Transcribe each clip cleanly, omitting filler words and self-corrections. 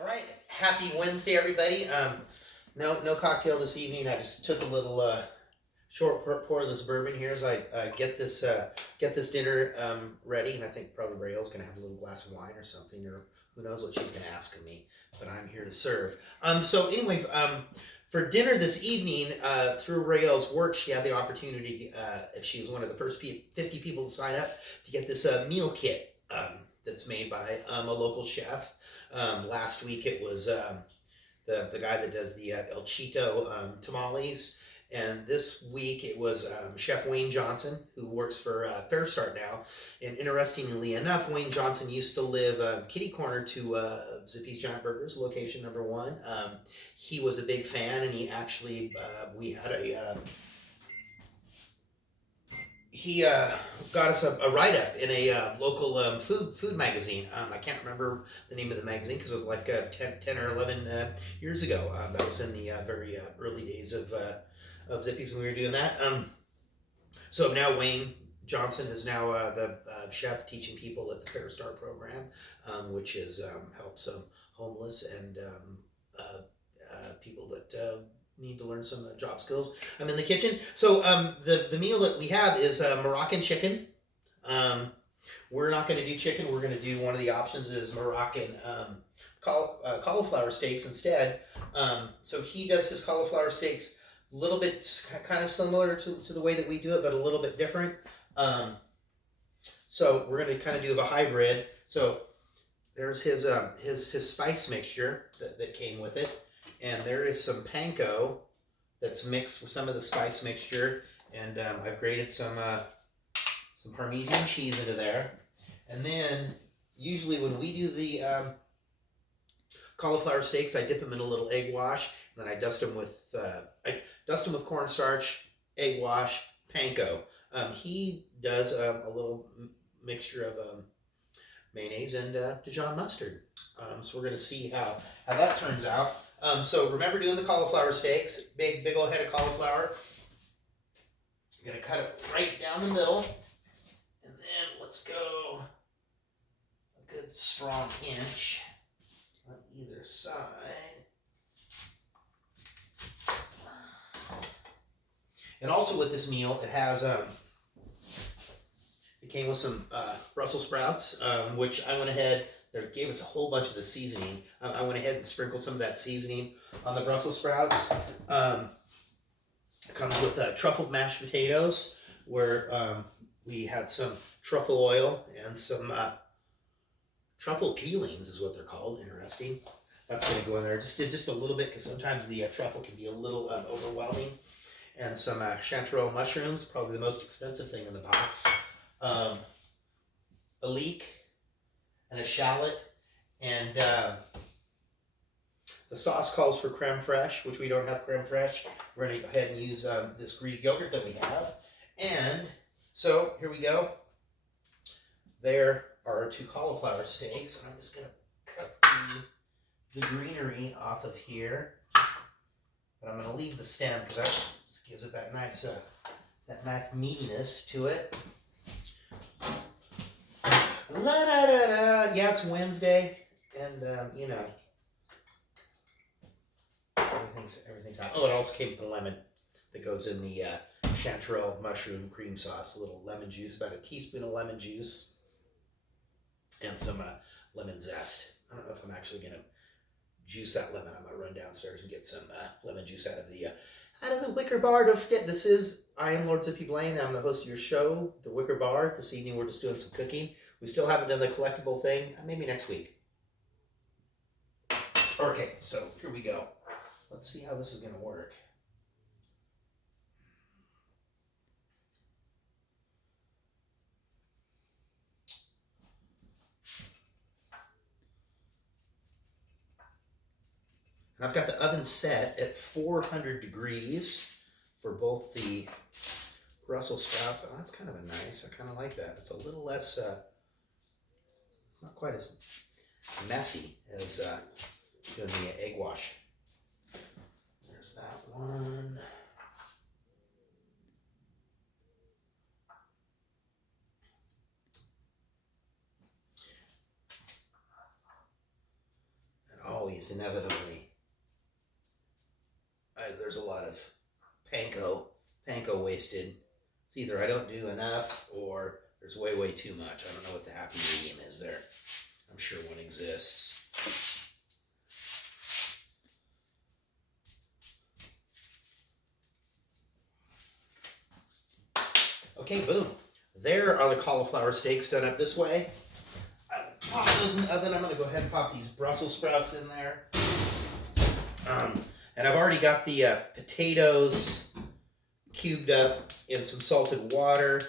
All right, happy Wednesday, everybody. No cocktail this evening. I just took a little short pour of this bourbon here as I get this dinner ready, and I think probably Rael's gonna have a little glass of wine or something, or who knows what she's gonna ask of me. But I'm here to serve. So anyway, for dinner this evening, through Rael's work, she had the opportunity, if she was one of the first 50 people to sign up, to get this meal kit that's made by a local chef. Last week it was the guy that does the El Chito tamales. And this week it was Chef Wayne Johnson, who works for Fair Start now. And interestingly enough, Wayne Johnson used to live kitty corner to Zippy's Giant Burgers, location number 1. He was a big fan, and he actually, we had he got us a write-up in a local food magazine. I can't remember the name of the magazine because it was like 10 or 11 years ago. That was in the very early days of Zippy's when we were doing that. So now Wayne Johnson is now the chef teaching people at the Fair Start program, which is helps some homeless and people that need to learn some job skills. I'm in the kitchen. So the meal that we have is Moroccan chicken. We're not going to do chicken. We're going to do one of the options is Moroccan cauliflower steaks instead. So he does his cauliflower steaks a little bit kind of similar to the way that we do it, but a little bit different. So we're going to kind of do a hybrid. So there's his spice mixture that came with it. And there is some panko that's mixed with some of the spice mixture, and I've grated some Parmesan cheese into there. And then usually when we do the cauliflower steaks, I dip them in a little egg wash, and then I dust them with cornstarch, egg wash, panko. He does a little mixture of mayonnaise and Dijon mustard. So we're going to see how that turns out. So remember doing the cauliflower steaks, big old head of cauliflower. You're going to cut it right down the middle, and then let's go a good strong inch on either side. And also with this meal, it has it came with some Brussels sprouts, which I went ahead. They gave us a whole bunch of the seasoning. I went ahead and sprinkled some of that seasoning on the Brussels sprouts. It comes with truffled mashed potatoes, where we had some truffle oil and some truffle peelings is what they're called. Interesting. That's going to go in there. Just did just a little bit because sometimes the truffle can be a little overwhelming. And some chantarell mushrooms, probably the most expensive thing in the box. A leek and a shallot, and the sauce calls for creme fraiche, which we don't have creme fraiche. We're going to go ahead and use this Greek yogurt that we have. And so here we go. There are our 2 cauliflower steaks. I'm just going to cut the greenery off of here, but I'm going to leave the stem because that just gives it that nice meatiness to it. La da da da. Yeah, it's Wednesday, and everything's out. Oh, it also came with the lemon that goes in the chanterelle mushroom cream sauce. A little lemon juice, about a teaspoon of lemon juice, and some lemon zest. I don't know if I'm actually gonna juice that lemon. I'm gonna run downstairs and get some lemon juice out of the Wicker Bar. Don't forget, I am Lord Zippy Blaine. I'm the host of your show, The Wicker Bar. This evening we're just doing some cooking. We still haven't done the collectible thing. Maybe next week. Okay, so here we go. Let's see how this is going to work. And I've got the oven set at 400 degrees for both the Brussels sprouts. Oh, that's kind of nice. I kind of like that. It's a little less, not quite as messy as doing the egg wash. There's that one. always inevitably, there's a lot of panko wasted. It's either I don't do enough or there's way too much. I don't know what the happy medium is there. I'm sure one exists. Okay, boom. There are the cauliflower steaks done up this way. Pop those in the oven. I'm going to go ahead and pop these Brussels sprouts in there. And I've already got the potatoes cubed up in some salted water.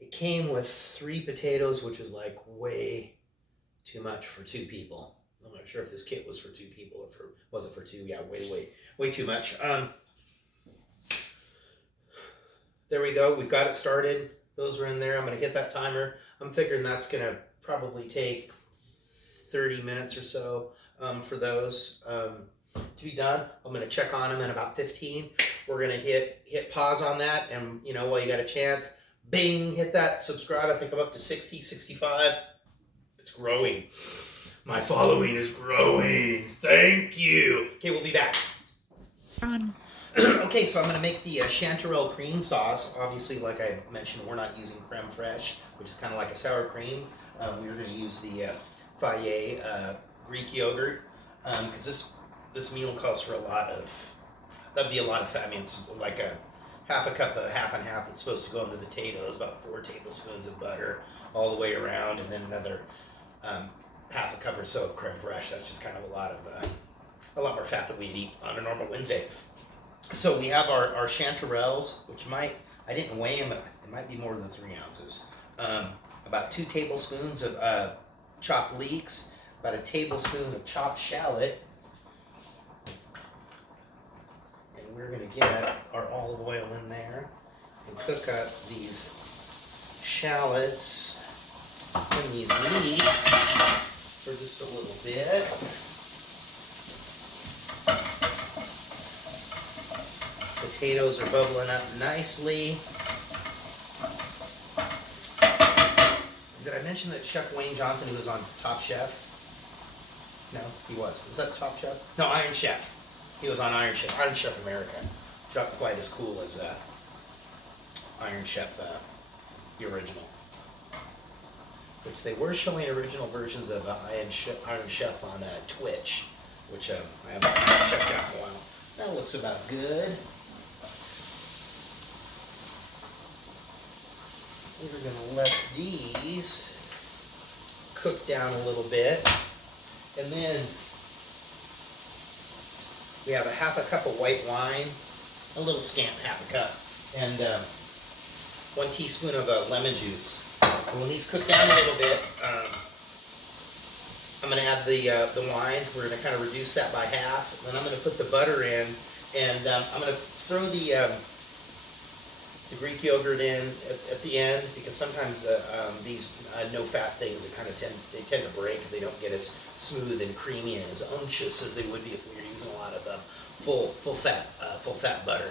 It came with 3 potatoes, which is like way too much for 2 people. I'm not sure if this kit was for 2 people or was it for 2? Yeah, way too much. There we go. We've got it started. Those are in there. I'm going to hit that timer. I'm figuring that's going to probably take 30 minutes or so for those to be done. I'm going to check on them in about 15. We're going to hit pause on that, and while you got a chance, bing, hit that subscribe. I think I'm up to 60, 65. It's growing. My following is growing. Thank you. Okay, we'll be back. Okay, so I'm going to make the chantarell cream sauce. Obviously, like I mentioned, we're not using creme fraiche, which is kind of like a sour cream. We're going to use the Fayet Greek yogurt because this meal calls for that'd be a lot of fat. I mean, it's like half a cup of half and half that's supposed to go in the potatoes, about 4 tablespoons of butter all the way around, and then another half a cup or so of creme fraiche. That's just kind of a lot more fat than we'd eat on a normal Wednesday. So we have our chanterelles, which I didn't weigh them, but it might be more than 3 ounces. About 2 tablespoons of chopped leeks, about a tablespoon of chopped shallot, and we're going to get our olive oil in there and cook up these shallots and these leeks for just a little bit. Potatoes are bubbling up nicely. Did I mention that Chef Wayne Johnson, who was on Top Chef? No, he was. Is that Top Chef? No, Iron Chef. He was on Iron Chef America. Not quite as cool as Iron Chef, the original. Which they were showing original versions of Iron Chef on Twitch, which I haven't checked out in a while. That looks about good. We're going to let these cook down a little bit. And then we have a half a cup of white wine, a little scant half a cup, and 1 teaspoon of lemon juice. And when these cook down a little bit, I'm going to add the wine. We're going to kind of reduce that by half. Then I'm going to put the butter in, and I'm going to throw the Greek yogurt in at the end, because sometimes these no-fat things tend to break if they don't get as smooth and creamy and as unctuous as they would be if we were using a lot of full fat butter.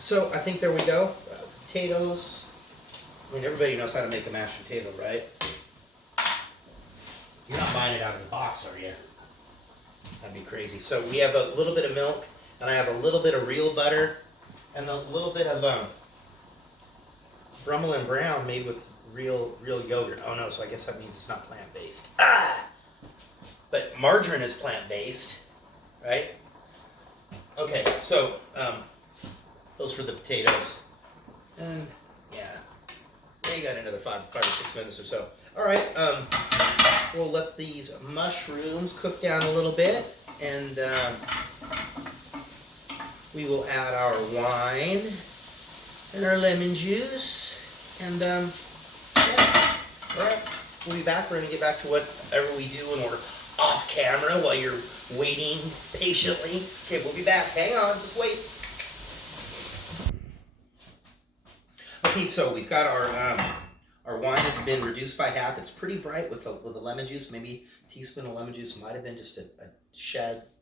So I think there we go. Potatoes. I mean, everybody knows how to make a mashed potato, right? You're not buying it out of the box, are you? That'd be crazy. So we have a little bit of milk, and I have a little bit of real butter, and a little bit of Brummel and Brown made with real yogurt. Oh no, so I guess that means it's not plant-based. But margarine is plant-based, right? Okay, so those for the potatoes. And yeah, you got another 5 or 6 minutes or so. All right, we'll let these mushrooms cook down a little bit, and we will add our wine and our lemon juice, and yeah, all right, we'll be back. We're going to get back to whatever we do when we're off camera while you're waiting patiently. Okay, we'll be back. Hang on, just wait. Okay, so we've got our wine has been reduced by half. It's pretty bright with the lemon juice. Maybe a teaspoon of lemon juice might have been just a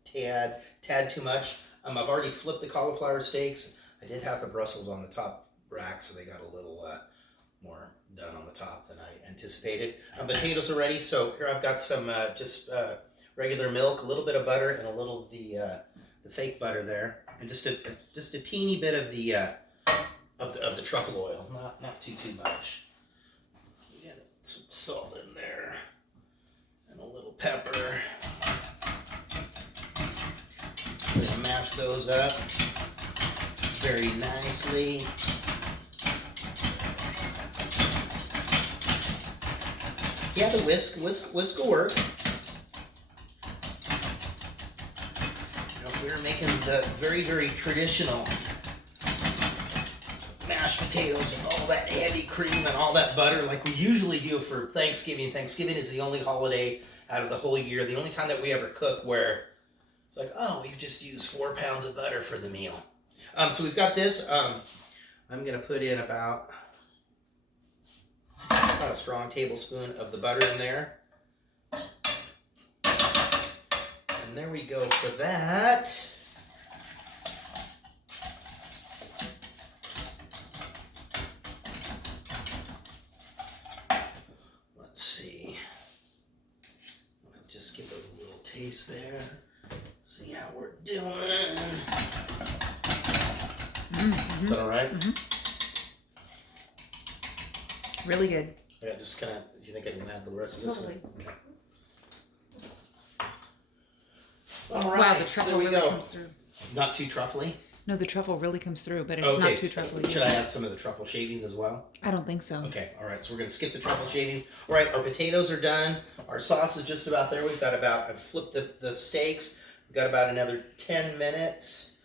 tad too much. I've already flipped the cauliflower steaks. I did have the Brussels on the top rack, so they got a little more done on the top than I anticipated. Potatoes are ready, so here I've got some just regular milk, a little bit of butter, and a little of the fake butter there, and just a teeny bit of the truffle oil, not too much. Get some salt in there, and a little pepper. I'm gonna mash those up very nicely. Yeah, the whisk will work. You know, if we were making the very traditional mashed potatoes with all that heavy cream and all that butter like we usually do for Thanksgiving. Thanksgiving is the only holiday out of the whole year, the only time that we ever cook where it's like, oh, we've just used 4 pounds of butter for the meal. So we've got this. I'm going to put in about a strong tablespoon of the butter in there. And there we go for that. Let's see. I'll just give those a little taste there. See how we're doing. Mm-hmm. Is that all right? Mm-hmm. Really good. Yeah, just kind of. Do you think I can add the rest of this? Totally. Okay. All right. Wow, the truffle really comes through. Not too truffly? No, the truffle really comes through, but it's not too truffly. Should I add some of the truffle shavings as well? I don't think so. Okay, all right, so we're going to skip the truffle shavings. All right, our potatoes are done. Our sauce is just about there. We've got about, I've flipped the steaks. We've got about another 10 minutes.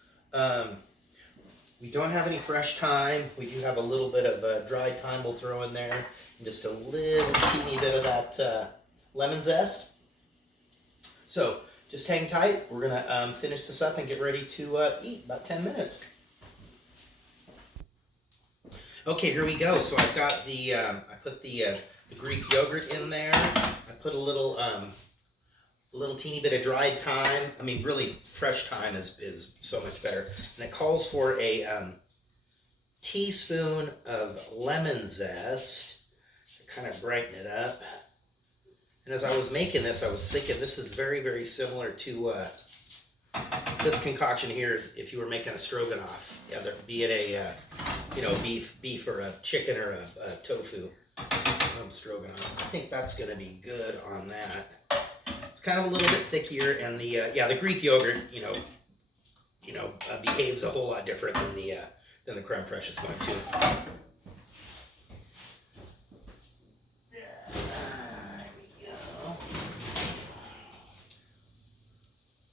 We don't have any fresh thyme. We do have a little bit of dried thyme we'll throw in there. And just a little teeny bit of that lemon zest. So just hang tight. We're going to finish this up and get ready to eat. About 10 minutes. Okay, here we go. So I've got I put the Greek yogurt in there. I put a little teeny bit of dried thyme. I mean, really, fresh thyme is so much better. And it calls for a teaspoon of lemon zest to kind of brighten it up. And as I was making this, I was thinking this is very similar to this concoction here. Is if you were making a stroganoff, be it a beef or a chicken or a tofu stroganoff. I think that's going to be good on that. It's kind of a little bit thickier, and the Greek yogurt, behaves a whole lot different than the creme fraiche is going to.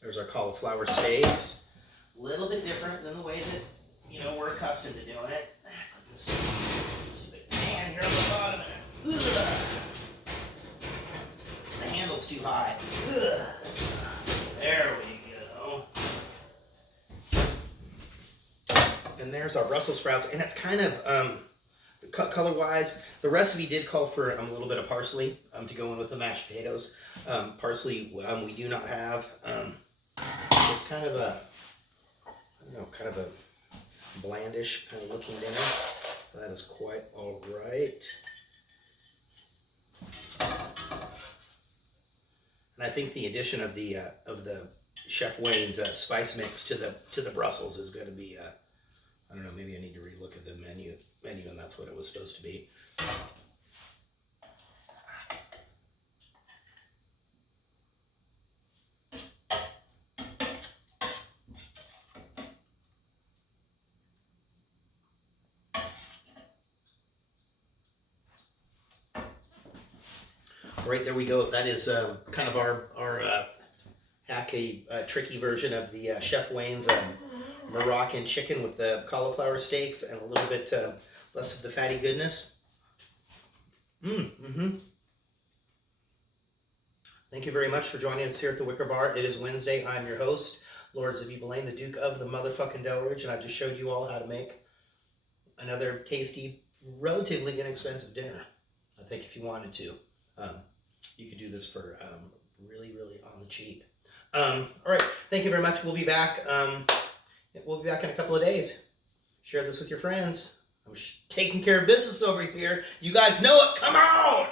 There's our cauliflower steaks. A little bit different than the way that, we're accustomed to doing it. Put this big pan here on the bottom. The handle's too high. There we go. And there's our Brussels sprouts. And it's kind of, color-wise, the recipe did call for a little bit of parsley to go in with the mashed potatoes. Parsley we do not have. It's kind of a blandish kind of looking dinner. That is quite all right. And I think the addition of the Chef Wayne's spice mix to the Brussels is going to be I don't know, maybe I need to relook at the menu, and that's what it was supposed to be. Right, there we go. That is kind of our hacky, tricky version of the Chef Wayne's Moroccan chicken with the cauliflower steaks and a little bit less of the fatty goodness. Thank you very much for joining us here at the Wicker Bar. It is Wednesday. I'm your host, Lord Zabib Lane, the Duke of the motherfucking Delridge, and I just showed you all how to make another tasty, relatively inexpensive dinner. I think if you wanted to. You could do this for really on the cheap. All right, thank you very much. We'll be back. We'll be back in a couple of days. Share this with your friends. I'm taking care of business over here. You guys know it. Come on.